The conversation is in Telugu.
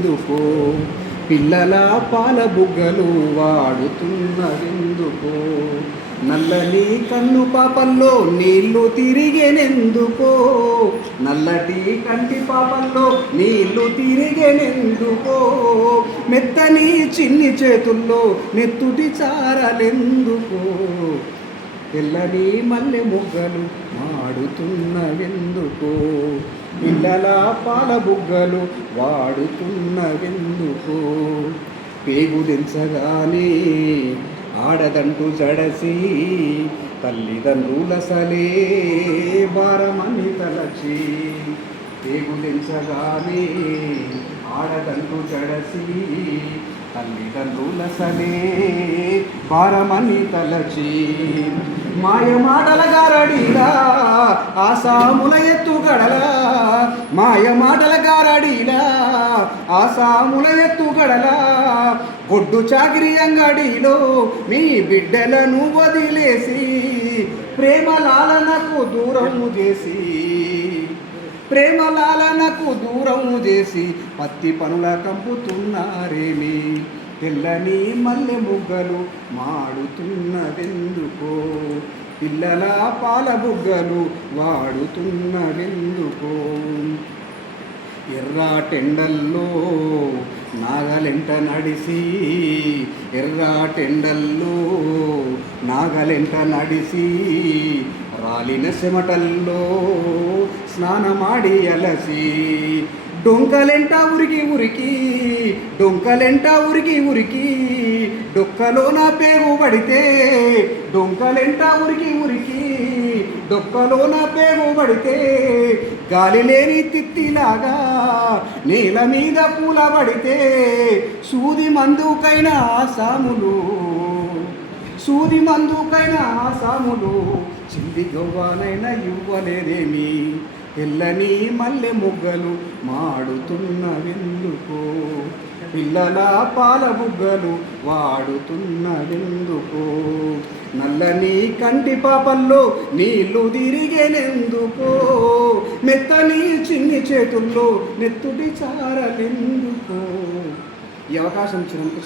వాడుతున్నవెందుకో, పిల్లల పాల బుగ్గలు వాడుతున్నవెందుకో, నల్లని కన్ను పాపల్లో నీళ్లు తిరిగెనెందుకో, నల్లటి కంటి పాపల్లో నీళ్లు తిరిగెనెందుకో, మెత్తని చిన్ని చేతుల్లో నెత్తుటి చారలెందుకో, తెల్లని మల్లె మొగ్గలు వాడుతున్నవెందుకో, పిల్లల పాల బుగ్గలు వాడుతున్నవెందుకో, పేగు దించగానే ఆడదంటూ జడసి తల్లిదండ్రుల సలే భారమని తలచి, పేగు దించగానే ఆడదంటూ జడసి తల్లిదండ్రుల సలే భారమని తలచి, మాయమాటల గారడీలా ఆసాముల ఎత్తుగడలా, మాయమాటల గారడీలా ఆసాముల ఎత్తుగడలా, గొడ్డు చాకిరి అంగడిలో మీ బిడ్డలను వదిలేసి ప్రేమలాలనకు దూరము చేసి, ప్రేమలాలనకు దూరము చేసి పత్తి పనుల కంపుతున్నారేమి, తెల్లని మల్లె ముగ్గలు మాడుతున్నవెందుకో, పిల్లల పాల బుగ్గలు వాడుతున్నవెందుకో, ఎర్రాటెండల్లో నాగలెంట నడిసి, ఎర్రాటెండల్లో నాగలెంట నడిసి రాలిన చెమటల్లో స్నానమాడి అలసి, డొంకలెంట ఉరికి ఉరికి, డొంకలెంట ఉరికి ఉరికి, డొక్కలోన పేగు పడితే, డొంకలెంట ఉరికి ఉరికి, డొక్కలోన పేగు పడితే, గాలి లేని తిత్తిలాగా నేల మీద పూల పడితే, సూది మందుకైనా సాములు, సూది మందుకైనా సాములు చింది గవ్వానైనా ఇవ్వలేదేమి, తెల్లని మల్లె మొగ్గలు మాడుతున్నవెందుకో, పిల్లల పాల బుగ్గలు వాడుతున్నవెందుకో, నల్లని కంటి పాపల్లో నీళ్లు తిరిగెనెందుకో, మెత్తని చిన్ని చేతుల్లో నెత్తుటి చారలెందుకో. ఈ అవకాశం ఇచ్చినందుకు